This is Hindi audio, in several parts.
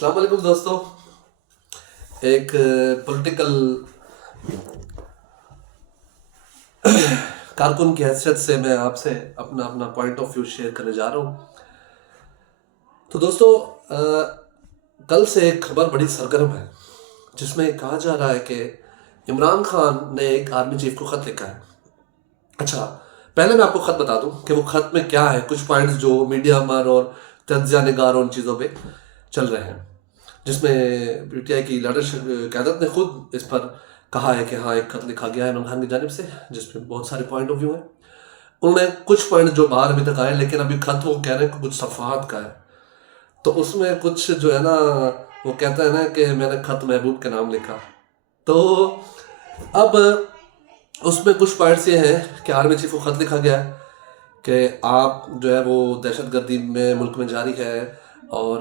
अस्सलाम वालेकुम दोस्तों। एक पॉलिटिकल कारकुन की हैसियत से मैं आपसे अपना अपना पॉइंट ऑफ व्यू शेयर करने जा रहा हूँ। तो दोस्तों, कल से एक खबर बड़ी सरगर्म है जिसमें कहा जा रहा है कि इमरान खान ने एक आर्मी चीफ को खत लिखा है। अच्छा, पहले मैं आपको खत बता दूं कि वो खत में क्या है। कुछ पॉइंट्स जो मीडिया पर और तज्जिया निगार उन चीज़ों पे चल रहे हैं, जिसमें पीटीआई की लीडरशिप क़यादत ने खुद इस पर कहा है कि हाँ, एक खत लिखा गया है इमरान खान की जानिब से जिसमें बहुत सारे पॉइंट ऑफ व्यू हैं। उन्होंने कुछ पॉइंट जो बाहर अभी तक आए, लेकिन अभी खत वो कह रहे हैं कि कुछ सफ़ाहत का है। तो उसमें कुछ जो है ना, वो कहता है ना कि मैंने खत महबूब के नाम लिखा। तो अब उसमें कुछ पॉइंट्स ये हैं कि आर्मी चीफ को खत लिखा गया है कि आप जो है वो दहशतगर्दी में मुल्क में जारी है और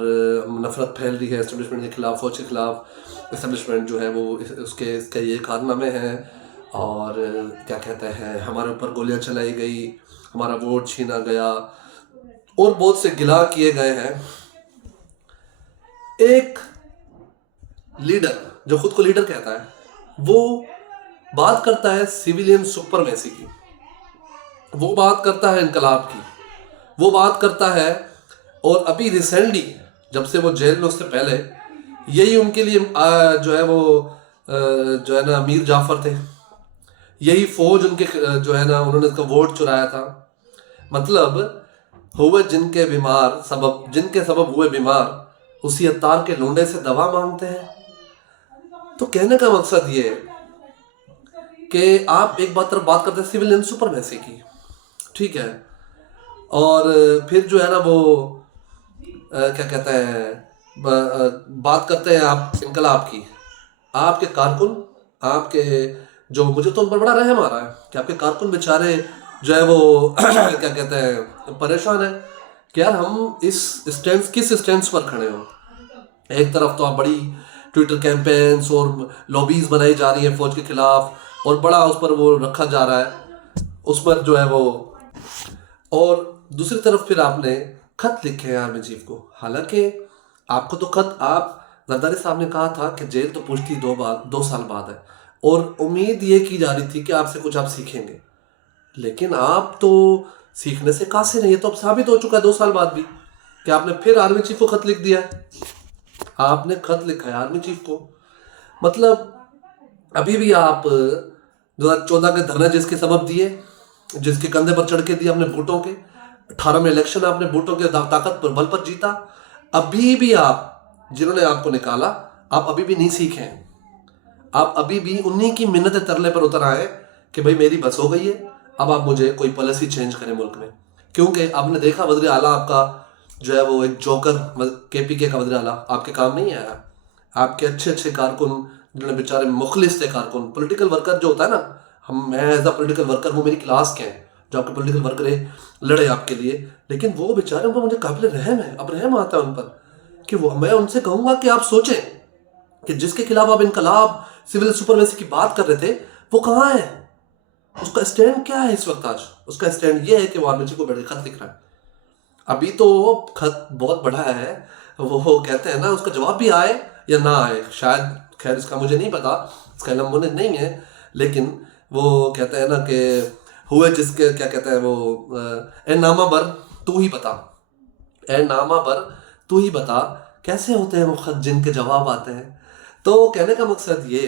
नफरत फैल रही है इस्टेब्लिशमेंट के खिलाफ, फौज के खिलाफ। इस्टेब्लिशमेंट जो है वो उसके इसके ये कारनामे हैं और क्या कहते हैं, हमारे ऊपर गोलियां चलाई गई, हमारा वोट छीना गया और बहुत से गिला किए गए हैं। एक लीडर जो खुद को लीडर कहता है वो बात करता है सिविलियन सुपरमेसी की, वो बात करता है इनकलाब की, वो बात करता है। और अभी रिसेंटली जब से वो जेल में, उससे पहले यही उनके लिए जो है वो जो है ना मीर जाफर थे, यही फौज उनके जो है ना उन्होंने उसका वोट चुराया था। मतलब हुए जिनके सबब हुए बीमार उसी अत्तार के लुंडे से दवा मांगते हैं। तो कहने का मकसद ये है कि आप एक बात तरफ बात करते हैं सिविलियन सुपरमेसी की, ठीक है, और फिर जो है ना वो क्या कहते हैं, बात करते हैं आप इनकलाब की। आपके कारकुन, आपके जो, मुझे तो उन पर बड़ा रहम आ रहा है कि आपके कारकुन बेचारे जो है वो क्या कहते हैं, परेशान है कि यार हम किस स्टैंड पर खड़े हो। एक तरफ तो आप बड़ी ट्विटर कैंपेन्स और लॉबीज बनाई जा रही है फौज के खिलाफ और बड़ा उस पर वो रखा जा रहा है उस पर जो है वो, और दूसरी तरफ फिर आपने खत लिखे हैं आर्मी चीफ को। हालांकि आपको तो खत, आप जरदारी साहब ने कहा था कि जेल तो पुश्ती 2 साल बाद है और उम्मीद ये की जा रही थी कि आपसे कुछ आप सीखेंगे, लेकिन आप तो सीखने से कासिर नहीं है। तो अब साबित हो चुका है 2 साल बाद भी कि आपने फिर आर्मी चीफ को खत लिख दिया है। आपने खत लिखा है आर्मी चीफ को, मतलब अभी भी आप 2014 के धरने जिसके सबब दिए, जिसके कंधे पर चढ़ के दिए अपने वोटों के, 18 में इलेक्शन आपने वोटों के ताकत पर बल पर जीता, अभी भी आप, जिन्होंने आपको निकाला, आप अभी भी नहीं सीखे हैं। आप अभी भी उन्हीं की मिन्नत तरले पर उतर आए कि भाई मेरी बस हो गई है, अब आप मुझे कोई पॉलिसी चेंज करें मुल्क में। क्योंकि आपने देखा वज़ीर आला आपका जो है वो एक जोकर, केपीके का वज़ीर आला आपके काम नहीं आया। आपके अच्छे अच्छे कारकुन जिन्होंने बेचारे मुखलिस थे, कारकुन, पॉलिटिकल वर्कर जो होता है ना, मैं एज अ पॉलिटिकल वर्कर, वो मेरी क्लास के हैं जो आपके पॉलिटिकल वर्कर लड़े आपके लिए, लेकिन वो बेचारे, उन पर मुझे काबिल रहम है। अब रहम आता है उन पर कि वो, मैं उनसे कहूँगा कि आप सोचें कि जिसके खिलाफ आप इनकलाब, सिविल सुपरमेसी की बात कर रहे थे, वो कहाँ है, उसका स्टैंड क्या है इस वक्त। आज उसका स्टैंड ये है कि वो आर्मी चीफ को बैठे खत लिख रहा है। अभी तो खत बहुत बड़ा है, वो कहते हैं ना उसका जवाब भी आए या ना आए, शायद, खैर इसका मुझे नहीं पता, इसका इल्म मुझे नहीं है, लेकिन वो कहते हैं ना कि हुए जिसके, क्या कहते हैं वो, ए नामा बर तू ही बता, ए नामा बर तू ही बता कैसे होते हैं वो खत जिनके जवाब आते हैं। तो कहने का मकसद ये,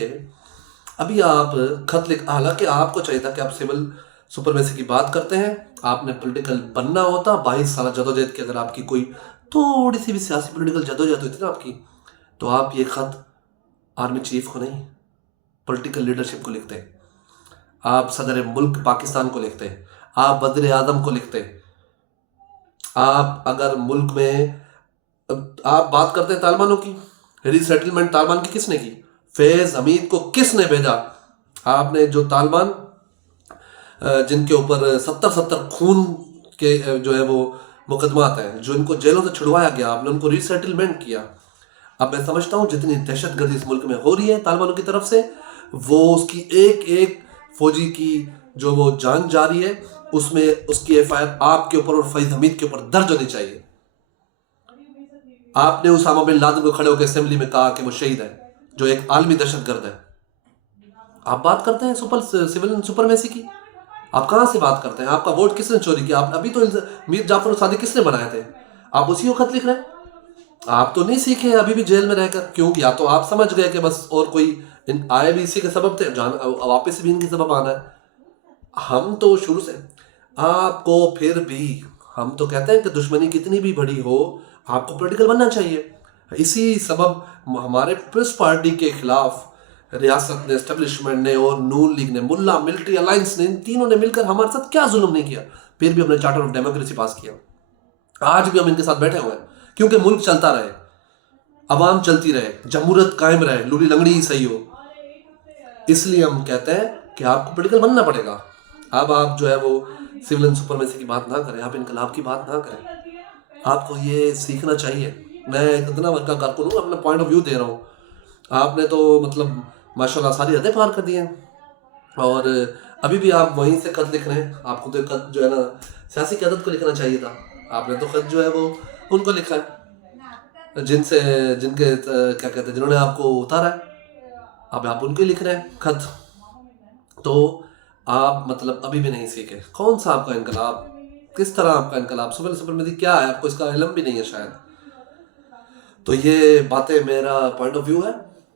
अभी आप खत लिख, हालांकि आपको चाहिए था कि आप सिविल सुपरमेसी की बात करते हैं, आपने पॉलिटिकल बनना होता, 22 साल जदोजहद की अगर आपकी कोई थोड़ी सी भी सियासी पॉलिटिकल जदोजहद हुई थी ना आपकी, तो आप ये खत आर्मी चीफ को नहीं, पॉलिटिकल लीडरशिप को लिखते, आप सदर मुल्क पाकिस्तान को लिखते, आप वज़ीर आज़म को लिखते। आप अगर मुल्क में, आप बात करते हैं तालिबानों की, रीसेटलमेंट तालिबान की किसने की, फैज़ हमीद को किसने भेजा। आपने जो तालिबान जिनके ऊपर 70 खून के जो है वो मुकदमात हैं, जो इनको जेलों से छुड़वाया गया, आपने उनको रीसेटलमेंट किया। अब मैं समझता हूँ जितनी दहशतगर्दी इस मुल्क में हो रही है तालिबानों की तरफ से, वो उसकी एक एक फौजी की जो वो जान जा रही है, उसमें उसकी एफआईआर आपके ऊपर और फैज़ हमीद के ऊपर दर्ज होनी चाहिए। आपने उसामा बिन लादेन को खड़े होकर असेंबली में कहा कि वो शहीद है, जो एक आलमी दहशतगर्द है। आप बात करते हैं सिविल सुपरमेसी की? आप कहाँ से बात करते हैं? आपका वोट किसने चोरी किया? आप अभी तो मीर जाफर सादिक किसने बनाए थे? आप उसी को खत लिख रहे हैं। आप तो नहीं सीखे अभी भी जेल में रहकर, क्यों? या तो आप समझ गए कि बस और कोई आए भी इसी के सबब थे, जान वापस भी इनके सबब आना है। हम तो शुरू से आपको, फिर भी हम तो कहते हैं कि दुश्मनी कितनी भी बड़ी हो, आपको पॉलिटिकल बनना चाहिए। इसी सबब हमारे प्रेस पार्टी के खिलाफ रियासत ने, एस्टेब्लिशमेंट ने और नून लीग ने, मुल्ला मिलिट्री अलायंस ने, इन तीनों ने मिलकर हमारे साथ क्या जुल्म नहीं किया। फिर भी हमने चार्टर ऑफ डेमोक्रेसी पास किया। आज भी हम इनके साथ बैठे हुए हैं, क्योंकि मुल्क चलता रहे, अवाम चलती रहे, जमहूरियत कायम रहे, लूली लंगड़ी ही सही हो। इसलिए हम कहते हैं कि आपको पॉलिटिकल बनना पड़ेगा। अब आप जो है वो सिविल सुपरमेसी की बात ना करें, आप इनकलाब की बात ना करें। आपको ये सीखना चाहिए। मैं इतना वर्क का कारकुन हूँ, अपना पॉइंट ऑफ व्यू दे रहा हूँ। आपने तो मतलब माशाल्लाह सारी हदें पार कर दी हैं, और अभी भी आप वहीं से खत लिख रहे हैं। आपको तो खत जो है ना सियासी क़यादत को लिखना चाहिए था। आपने तो खत जो है वो उनको लिखा है जिनसे, जिनके क्या कहते हैं, जिन्होंने आपको उतारा है। अब आप उनके लिख रहे हैं खत। तो आप मतलब अभी भी नहीं सीखे। कौन सा आपका इनकलाब, किस तरह आपका इनकलाब, सिविल सुपरमेसी क्या है, आपको इसका इल्म भी नहीं है शायद। तो ये बातें मेरा पॉइंट ऑफ व्यू है,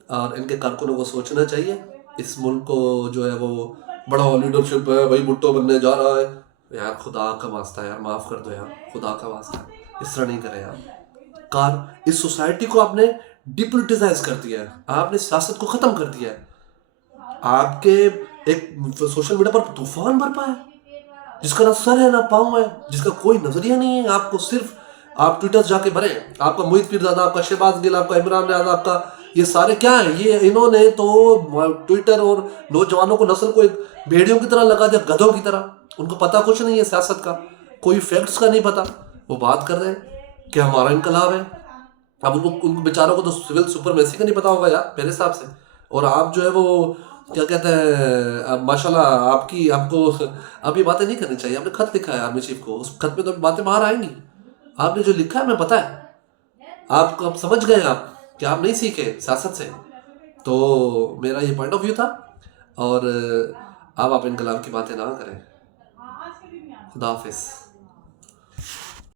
और इनके कारकुनों को सोचना चाहिए। इस मुल्क को जो है वो बड़ा लीडरशिप है भाई, भुट्टो बनने जा रहा है। यार खुदा का वास्ता है यार, माफ़ कर दो यार, खुदा का वास्ता है, इस तरह नहीं करें यार। इस सोसाइटी को आपने डिपोलिटिसाइज कर दिया है, आपने सियासत को ख़त्म कर दिया है। आपके एक सोशल मीडिया पर तूफान बरपा है, जिसका ना सर है ना पाँव है, जिसका कोई नजरिया नहीं है। आपको सिर्फ आप ट्विटर जाके भरे, आपका मोहित पीरजादा, आपका शहबाज गिल, आपका इमरान रियाज, आपका ये सारे क्या है, ये इन्होंने तो ट्विटर और नौजवानों को, नस्ल को एक भेड़ियों की तरह लगा दिया, गधों की तरह। उनको पता कुछ नहीं है सियासत का, कोई फैक्ट्स का नहीं पता। वो बात कर रहे हैं कि हमारा इनकलाब है। अब उनको बेचारों को तो सिविल सुपरमेसी का नहीं पता होगा यार मेरे हिसाब से। और आप जो है वो क्या कहते हैं, अब माशाल्लाह आपको अब ये बातें नहीं करनी चाहिए। आपने खत लिखा है आर्मी चीफ को, उस खत में तो बातें बाहर आएंगी। आपने जो लिखा है हमें पता है, आपको अब समझ गए आप कि आप नहीं सीखे सियासत से। तो मेरा ये पॉइंट ऑफ व्यू था, और अब आप इनकलाब की बातें ना करें। खुदा हाफिज़।